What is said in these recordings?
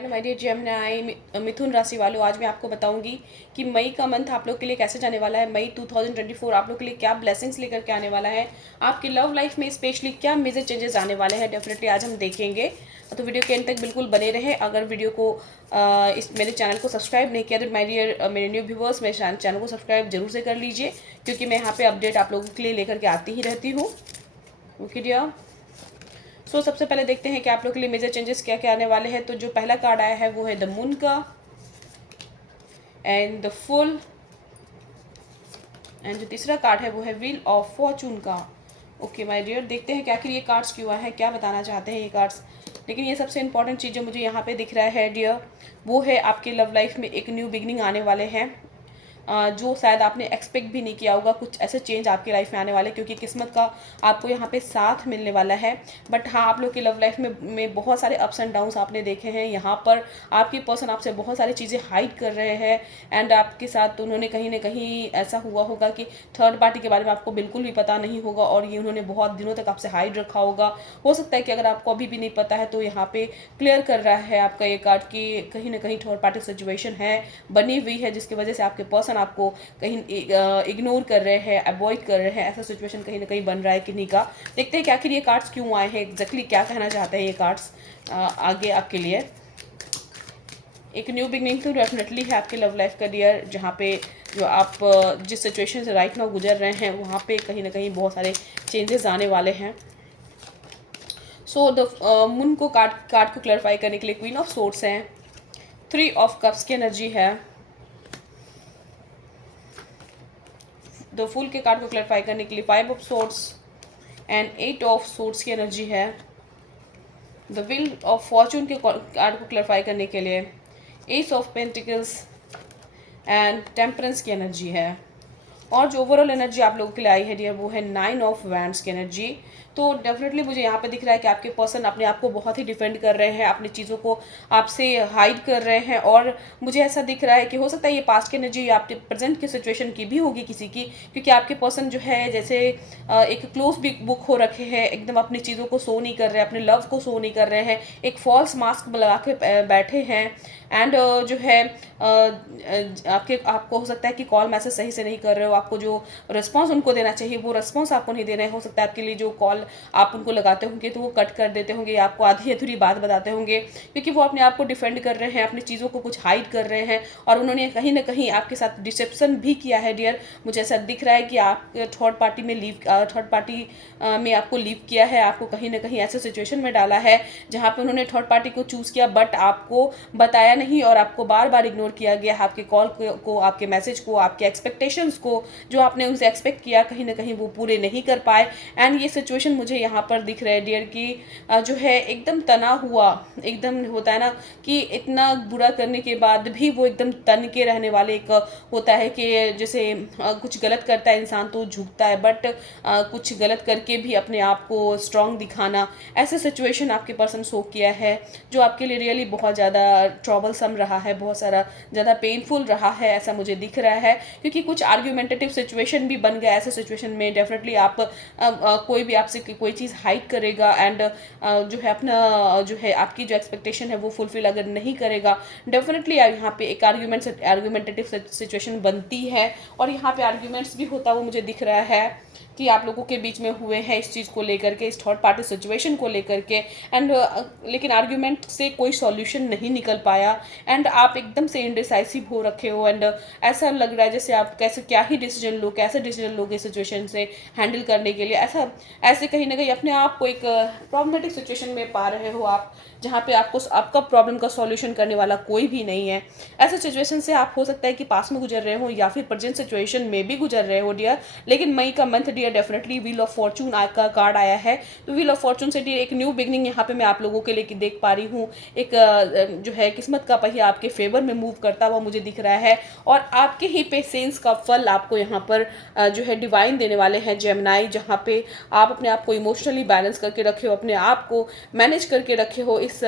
And my dear Gemini मिथुन राशि वालों, आज मैं आपको बताऊंगी कि मई का मंथ आप लोग के लिए कैसे जाने वाला है। मई 2024 आप लोग के लिए क्या ब्लेसिंग्स लेकर के आने वाला है। आपकी लव लाइफ में स्पेशली क्या मेजर चेंजेस आने वाले हैं, डेफिनेटली आज हम देखेंगे। तो वीडियो के एंड तक बिल्कुल बने रहे। अगर वीडियो को इस मेरे चैनल को सब्सक्राइब नहीं किया तो माय डियर मेरे न्यू व्यूवर्स मेरे चैनल को सब्सक्राइब जरूर से कर लीजिए, क्योंकि मैं यहाँ पे अपडेट आप लोगों के लिए लेकर के आती ही रहती हूँ। Okay dear. सबसे पहले देखते हैं कि आप लोग के लिए मेजर चेंजेस क्या क्या आने वाले हैं। तो जो पहला कार्ड आया है वो है द मून का एंड द फुल, एंड जो तीसरा कार्ड है वो है व्हील ऑफ फॉर्चून का। ओके माय डियर, देखते हैं कि आखिर ये कार्ड्स क्यों आए हैं, क्या बताना चाहते हैं ये कार्ड्स। लेकिन ये सबसे इंपॉर्टेंट चीज़ जो मुझे यहाँ पे दिख रहा है डियर, वो है आपके लव लाइफ में एक न्यू बिगनिंग आने वाले हैं, जो शायद आपने एक्सपेक्ट भी नहीं किया होगा। कुछ ऐसे चेंज आपकी लाइफ में आने वाले, क्योंकि किस्मत का आपको यहाँ पे साथ मिलने वाला है। बट हाँ, आप लोग की लव लाइफ में बहुत सारे अप्स एंड डाउन्स आपने देखे हैं। यहाँ पर आपके पर्सन आपसे बहुत सारी चीज़ें हाइड कर रहे हैं, एंड आपके साथ उन्होंने कहीं ना कहीं ऐसा हुआ होगा कि थर्ड पार्टी के बारे में आपको बिल्कुल भी पता नहीं होगा, और ये उन्होंने बहुत दिनों तक आपसे हाइड रखा होगा। हो सकता है कि अगर आपको अभी भी नहीं पता है तो यहाँ पे क्लियर कर रहा है आपका ये कार्ड कि कहीं ना कहीं थर्ड पार्टी सिचुएशन है, बनी हुई है, जिसकी वजह से आपके पर्सन आपको कहीं इग्नोर कर रहे हैं, अवॉइड कर रहे हैं। ऐसा सिचुएशन कहीं ना कहीं बन रहा है किन्हीं का। देखते हैं कि आखिर ये कार्ड्स क्यों आए हैं, एग्जैक्टली क्या कहना चाहते हैं ये कार्ड्स आगे आपके लिए। एक न्यू बिगनिंग तो डेफिनेटली है आपके लव लाइफ का डियर, जहाँ पे जो आप जिस सिचुएशन से राइट नाउ गुजर रहे हैं वहाँ पे कहीं ना कहीं बहुत सारे चेंजेस आने वाले हैं। द मून को कार्ड को क्लैरिफाई करने के लिए क्वीन ऑफ सोर्ड्स हैं, 3 ऑफ कप्स की एनर्जी है। द फुल के कार्ड को क्लैरिफाई करने के लिए 5 of swords and 8 of swords की एनर्जी है। द व्हील ऑफ फॉर्चून के कार्ड को क्लैरिफाई करने के लिए S of pentacles and temperance की एनर्जी है। और जो ओवरऑल एनर्जी आप लोगों के लिए आई है डियर, वो है 9 ऑफ वैंड्स की एनर्जी। तो डेफिनेटली मुझे यहाँ पे दिख रहा है कि आपके पर्सन अपने आप को बहुत ही डिफेंड कर रहे हैं, अपनी चीज़ों को आपसे हाइड कर रहे हैं। और मुझे ऐसा दिख रहा है कि हो सकता है ये पास्ट की एनर्जी आपके प्रेजेंट की सिचुएशन की भी होगी किसी की, क्योंकि आपके पर्सन जो है जैसे एक क्लोज बुक हो रखे हैं, एकदम अपनी चीज़ों को शो नहीं कर रहे हैं, अपने लव को शो नहीं कर रहे हैं, एक फॉल्स मास्क लगा के बैठे हैं। एंड जो है आपको हो सकता है कि कॉल मैसेज सही से नहीं कर रहे हो, आपको जो रिस्पांस उनको देना चाहिए वो रिस्पांस आपको नहीं दे रहे हैं। हो सकता है आपके लिए जो कॉल आप उनको लगाते होंगे तो वो कट कर देते होंगे, आपको आधी अधूरी बात बताते होंगे, क्योंकि वो अपने आप को डिफेंड कर रहे हैं, अपनी चीज़ों को कुछ हाइड कर रहे हैं। और उन्होंने कहीं ना कहीं आपके साथ डिसेप्शन भी किया है डियर। मुझे ऐसा दिख रहा है कि आप थर्ड पार्टी में आपको लीव किया है, आपको कहीं ना कहीं ऐसे सिचुएशन में डाला है जहाँ पे उन्होंने थर्ड पार्टी को चूज़ किया, बट आपको बताया नहीं और आपको बार बार इग्नोर किया गया। आपके कॉल को, आपके मैसेज को, आपके एक्सपेक्टेशंस को, जो आपने उनसे एक्सपेक्ट किया, कहीं ना कहीं वो पूरे नहीं कर पाए। एंड ये सिचुएशन मुझे यहाँ पर दिख रहा है डियर कि जो है एकदम तना हुआ, एकदम होता है ना कि इतना बुरा करने के बाद भी वो एकदम तन के रहने वाले, एक होता है कि जैसे कुछ गलत करता है इंसान तो झुकता है, बट कुछ गलत करके भी अपने आप को स्ट्रांग दिखाना, ऐसे सिचुएशन आपके पर्सन शो किया है, जो आपके लिए रियली बहुत ज़्यादा ट्रबलसम रहा है, बहुत सारा ज़्यादा पेनफुल रहा है, ऐसा मुझे दिख रहा है। क्योंकि कुछ आर्ग्यूमेंटेटिव सिचुएशन भी बन गया। ऐसे सिचुएशन में डेफिनेटली आप कोई भी आपसे कोई चीज़ हाइड करेगा, एंड जो है अपना जो है आपकी जो एक्सपेक्टेशन है वो फुलफिल अगर नहीं करेगा, डेफिनेटली यहाँ पे एक आर्ग्यूमेंटेटिव सिचुएशन बनती है। और यहाँ पे आर्ग्यूमेंट्स भी होता वो मुझे दिख रहा है कि आप लोगों के बीच में हुए हैं इस चीज़ को लेकर के, इस थर्ड पार्टी सिचुएशन को लेकर के। एंड लेकिन आर्ग्यूमेंट से कोई सॉल्यूशन नहीं निकल पाया, एंड आप एकदम से इनडिसाइसिव हो रखे हो। एंड ऐसा लग रहा है जैसे आप कैसे डिसीजन लोगे सिचुएशन से हैंडल करने के लिए। ऐसे कहीं ना कहीं अपने आप को एक प्रॉब्लमेटिक सिचुएशन में पा रहे हो आप, जहाँ पे आपका प्रॉब्लम का सॉल्यूशन करने वाला कोई भी नहीं है। ऐसे सिचुएशन से आप हो सकता है कि पास में गुजर रहे हो या फिर प्रेजेंट सिचुएशन में भी गुजर रहे हो डियर। लेकिन मई का month dear definitely wheel of fortune का कार्ड आया है। तो व्हील ऑफ फॉर्चून से डियर एक न्यू बिगनिंग यहाँ पे मैं आप लोगों के लिए देख पा रही हूँ। एक जो है किस्मत का पहिया आपके फेवर में मूव करता हुआ मुझे दिख रहा है, और आपके ही पेशेंस का फल आपको यहाँ पर जो है डिवाइन देने वाले हैं जेमिनी, जहाँ पे आप अपने आप आपको इमोशनली बैलेंस करके रखे हो, अपने आप को मैनेज करके रखे हो इस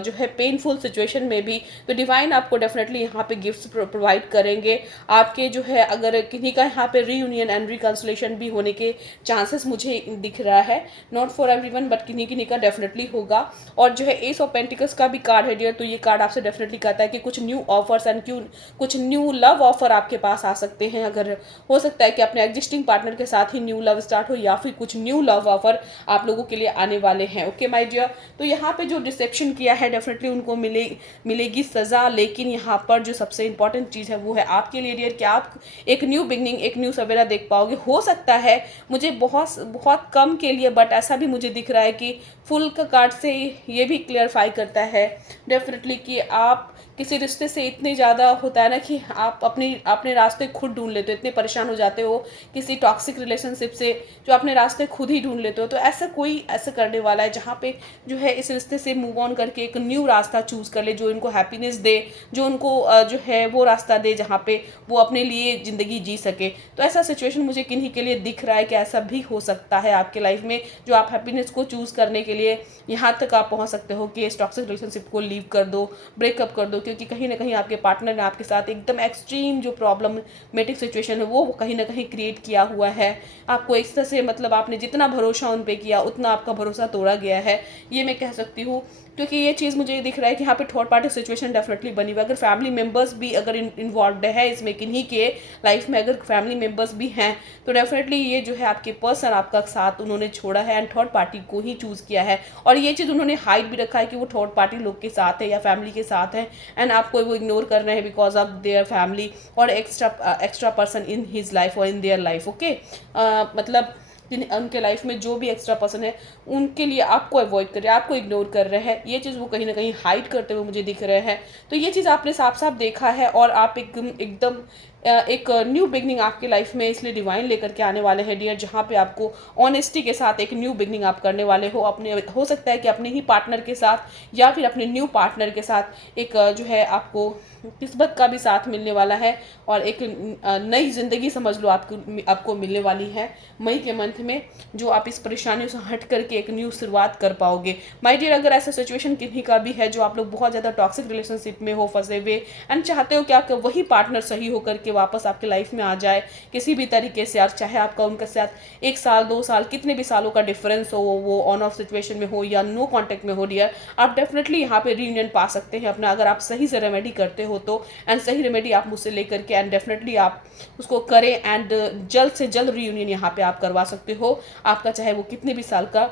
जो है पेनफुल सिचुएशन में भी, तो डिवाइन आपको डेफिनेटली यहाँ पे गिफ्ट्स प्रोवाइड करेंगे। आपके जो है अगर किन्हीं का यहाँ पे रीयूनियन एंड रिकन्सिलेशन भी होने के चांसेस मुझे दिख रहा है, नॉट फॉर एवरीवन बट किन्हीं किन्हीं का डेफिनेटली होगा। और जो है एस ऑफ पेंटिकल्स का भी कार्ड है डियर, तो ये कार्ड आपसे डेफिनेटली कहता है कि कुछ न्यू ऑफर्स एंड कुछ न्यू लव ऑफर आपके पास आ सकते हैं। अगर हो सकता है कि अपने एग्जिस्टिंग पार्टनर के साथ ही न्यू लव स्टार्ट हो, या फिर कुछ न्यू लव ऑफर आप लोगों के लिए आने वाले हैं। ओके माय डियर, तो यहाँ पे जो डिसेप्शन किया है डेफिनेटली उनको मिलेगी सज़ा। लेकिन यहाँ पर जो सबसे इंपॉर्टेंट चीज़ है वो है आपके लिए डियर कि आप एक न्यू बिगनिंग, एक न्यू सवेरा देख पाओगे। हो सकता है मुझे बहुत बहुत कम के लिए, बट ऐसा भी मुझे दिख रहा है कि फुल का कार्ड से ये भी क्लियरफाई करता है डेफिनेटली कि आप किसी रिश्ते से इतने ज़्यादा होता है ना कि आप अपने रास्ते खुद ढूंढ लेते हो, इतने परेशान हो जाते हो किसी टॉक्सिक रिलेशनशिप से जो अपने रास्ते खुद ही ढूंढ लेते हो। तो ऐसा कोई ऐसा करने वाला है जहाँ पे जो है इस रिश्ते से मूव ऑन करके एक न्यू रास्ता चूज़ कर ले, जो इनको हैप्पीनेस दे, जो उनको जो है वो रास्ता दे जहाँ पे वो अपने लिए ज़िंदगी जी सके। तो ऐसा सिचुएशन मुझे किन्हीं के लिए दिख रहा है कि ऐसा भी हो सकता है आपके लाइफ में, जो आप हैप्पीनेस को चूज़ करने के लिए यहाँ तक आप पहुँच सकते हो कि इस टॉक्सिक रिलेशनशिप को लीव कर दो, ब्रेकअप कर दो, क्योंकि कहीं ना कहीं आपके पार्टनर ने आपके साथ एकदम एक्सट्रीम जो प्रॉब्लमेटिक सिचुएशन है वो कहीं ना कहीं क्रिएट किया हुआ है। आपको एक तरह से मतलब आपने जितना भरोसा उन पे किया उतना आपका भरोसा तोड़ा गया है, ये मैं कह सकती हूँ। क्योंकि ये चीज़ मुझे दिख रहा है कि यहाँ पे थर्ड पार्टी सिचुएशन डेफिनेटली बनी हुई है। अगर फैमिली मेम्बर्स भी अगर इन्वॉल्व है इसमें, किन्हीं के लाइफ में अगर फैमिली मेम्बर्स भी हैं, तो डेफिनेटली ये जो है आपके पर्सन आपका साथ उन्होंने छोड़ा है एंड थर्ड पार्टी को ही चूज़ किया है। और ये चीज़ उन्होंने हाइड भी रखा है कि वो थर्ड पार्टी लोग के साथ है या फैमिली के साथ है, एंड आपको वो इग्नोर कर रहे हैं बिकॉज ऑफ देयर फैमिली और extra person in his life और इन देयर लाइफ। ओके, मतलब उनके लाइफ में जो भी एक्स्ट्रा पर्सन है उनके लिए आपको अवॉइड कर रहे हैं, आपको इग्नोर कर रहे हैं, ये चीज़ वो कहीं ना कहीं हाइड करते हुए मुझे दिख रहे हैं। तो ये चीज़ आपने साफ साफ देखा है और आप एकदम एक न्यू बिगनिंग आपकी लाइफ में इसलिए डिवाइन लेकर के आने वाले हैं डियर, जहाँ पे आपको ऑनेस्टी के साथ एक न्यू बिगनिंग आप करने वाले हो अपने, हो सकता है कि अपने ही पार्टनर के साथ या फिर अपने न्यू पार्टनर के साथ एक जो है आपको किस्मत का भी साथ मिलने वाला है और एक नई ज़िंदगी समझ लो आपको मिलने वाली है मई के मंथ में, जो आप इस परेशानियों से हट करके एक न्यू शुरुआत कर पाओगे। माय डियर, अगर ऐसा सिचुएशन किन्हीं का भी है जो आप लोग बहुत ज़्यादा टॉक्सिक रिलेशनशिप में हो फंसे हुए एंड चाहते हो कि आपका वही पार्टनर सही होकर के वापस आपके लाइफ में आ जाए किसी भी तरीके से, आप चाहे आपका उनके साथ 1 साल 2 साल कितने भी सालों का डिफरेंस हो, वो ऑन ऑफ सिचुएशन में हो या नो कॉन्टेक्ट में हो डियर, आप डेफिनेटली यहाँ पे रीयूनियन पा सकते हैं अपना, अगर आप सही से रेमेडी करते हो तो। एंड सही रेमेडी आप मुझसे लेकर के एंड डेफिनेटली आप उसको करें एंड जल्द से जल्द रीयूनियन यहाँ पे आप करवा सकते हो, आपका चाहे वो कितने भी साल का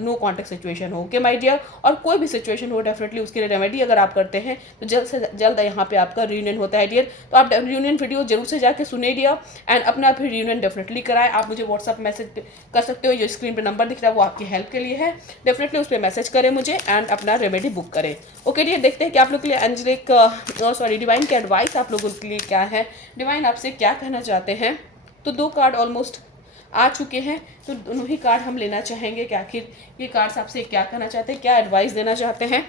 नो कॉन्टेक्ट सिचुएशन हो। ओके माय डियर, और कोई भी सिचुएशन हो डेफिनेटली उसके लिए रेमेडी अगर आप करते हैं तो जल्द से जल्द यहाँ पे आपका रीयूनियन होता है डियर। तो आप रीयूनियन वीडियो जरूर से जाके सुने डियर एंड अपना फिर रीयूनियन डेफिनेटली कराएं। आप मुझे व्हाट्सअप मैसेज कर सकते हो, जो स्क्रीन पर नंबर दिख रहा है वो आपकी हेल्प के लिए है, डेफिनेटली उस पर मैसेज करें मुझे एंड अपना रेमेडी बुक करें। ओके डियर, देखते हैं कि आप लोग के लिए एंजेलिक डिवाइन की एडवाइस आप लोगों के लिए क्या है, डिवाइन आपसे क्या कहना चाहते हैं। तो 2 कार्ड ऑलमोस्ट आ चुके हैं, तो दोनों ही कार्ड हम लेना चाहेंगे कि आखिर ये कार्ड्स आपसे क्या कहना चाहते हैं, क्या एडवाइस देना चाहते हैं।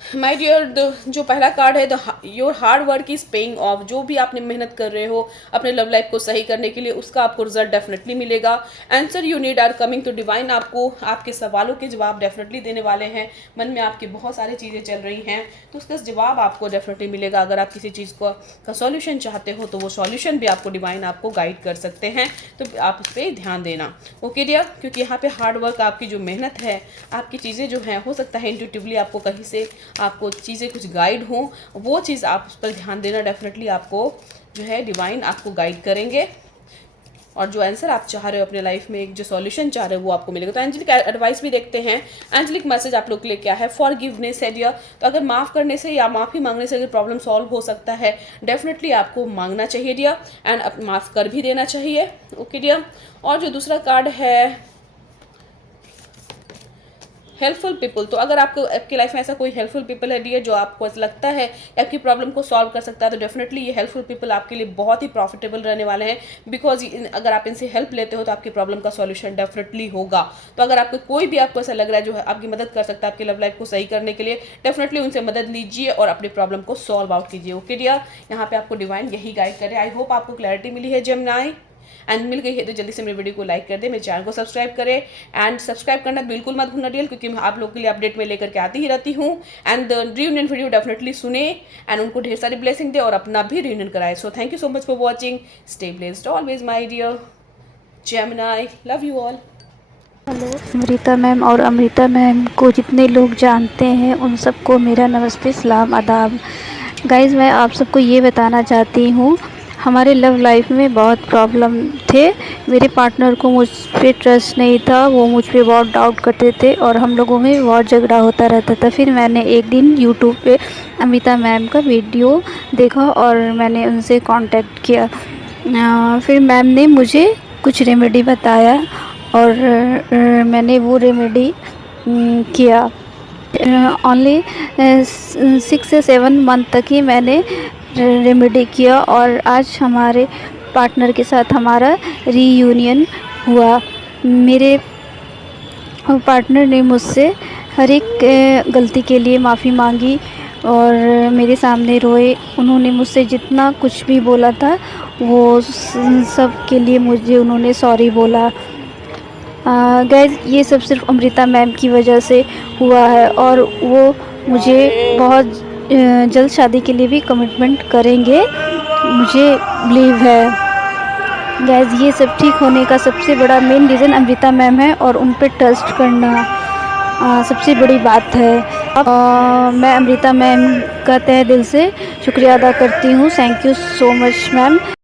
माय डियर, जो पहला कार्ड है your hard work is paying off, जो भी आपने मेहनत कर रहे हो अपने लव लाइफ को सही करने के लिए उसका आपको रिजल्ट डेफिनेटली मिलेगा। Answer you need are coming to divine, आपको आपके सवालों के जवाब डेफिनेटली देने वाले हैं। मन में आपकी बहुत सारी चीज़ें चल रही हैं तो उसका जवाब आपको डेफिनेटली मिलेगा। अगर आप किसी चीज़ का सॉल्यूशन चाहते हो तो वो सॉल्यूशन भी आपको डिवाइन आपको गाइड कर सकते हैं, तो आप उस पर ध्यान देना। ओके डियर, क्योंकि यहाँ पे हार्ड वर्क आपकी जो मेहनत है, आपकी चीज़ें जो हैं, हो सकता है इंट्यूटिवली आपको कहीं से आपको चीज़ें कुछ गाइड हो, वो चीज़ आप उस पर ध्यान देना, डेफिनेटली आपको जो है डिवाइन आपको गाइड करेंगे और जो आंसर आप चाह रहे हो अपने लाइफ में, एक जो सॉल्यूशन चाह रहे हो वो आपको मिलेगा। तो एंजेलिक एडवाइस भी देखते हैं, एंजेलिक मैसेज आप लोग के लिए क्या है। फॉरगिवनेस है डियर, तो अगर माफ़ करने से या माफ़ी मांगने से अगर प्रॉब्लम सॉल्व हो सकता है, डेफिनेटली आपको मांगना चाहिए डियर एंड माफ़ कर भी देना चाहिए। ओके डियर, और जो दूसरा कार्ड है हेल्पफुल पीपल, तो अगर आपकी लाइफ में ऐसा कोई हेल्पफुल पीपल है डियर जो आपको ऐसा लगता है कि आपकी प्रॉब्लम को सॉल्व कर सकता है, तो डेफिनेटली ये हेल्पफुल पीपल आपके लिए बहुत ही प्रॉफिटेबल रहने वाले हैं, बिकॉज अगर आप इनसे हेल्प लेते हो तो आपकी प्रॉब्लम का सॉल्यूशन डेफिनेटली होगा। तो अगर आपको कोई भी आपको ऐसा लग रहा है जो आपकी मदद कर सकता है आपकी लव लाइफ को सही करने के लिए, डेफिनेटली उनसे मदद लीजिए और अपनी प्रॉब्लम को सॉल्व आउट कीजिए। ओके डियर, यहाँ पे आपको डिवाइन यही गाइड करे। आई होप आपको क्लैरिटी मिली है जेमिनी। एंड मिल गई है तो जल्दी से मेरे वीडियो को लाइक कर दे, मेरे चैनल को सब्सक्राइब करें एंड सब्सक्राइब करना बिल्कुल मत भूलना डियर, क्योंकि मैं आप लोग के लिए अपडेट में लेकर के आती ही रहती हूँ। एंड रियूनियन वीडियो डेफिनेटली सुने एंड उनको ढेर सारी ब्लेसिंग दे और अपना भी रियूनियन कराए। So thank you so much for watching, stay blessed always my dear Gemini, love you all. Hello Amrita ma'am, और अमृता मैम को जितने लोग जानते हैं उन सबको मेरा नमस्ते, सलाम, आदाब। गाइज़, मैं आप सबको ये बताना चाहती हूँ, हमारे लव लाइफ में बहुत प्रॉब्लम थे। मेरे पार्टनर को मुझ पे ट्रस्ट नहीं था, वो मुझ पे बहुत डाउट करते थे और हम लोगों में बहुत झगड़ा होता रहता था। फिर मैंने एक दिन यूट्यूब पे अमृता मैम का वीडियो देखा और मैंने उनसे कांटेक्ट किया। फिर मैम ने मुझे कुछ रेमेडी बताया और मैंने वो रेमेडी किया। ओनली 6 से 7 मंथ तक ही मैंने रेमेडी किया और आज हमारे पार्टनर के साथ हमारा रीयूनियन हुआ। मेरे पार्टनर ने मुझसे हर एक गलती के लिए माफ़ी मांगी और मेरे सामने रोए। उन्होंने मुझसे जितना कुछ भी बोला था वो सब के लिए मुझे उन्होंने सॉरी बोला। गाइज़, ये सब सिर्फ अमृता मैम की वजह से हुआ है और वो मुझे बहुत जल्द शादी के लिए भी कमिटमेंट करेंगे, मुझे बिलीव है। गाइज़, ये सब ठीक होने का सबसे बड़ा मेन रीज़न अमृता मैम है और उन पे ट्रस्ट करना सबसे बड़ी बात है। मैं अमृता मैम का तहे दिल से शुक्रिया अदा करती हूँ। Thank you so much ma'am.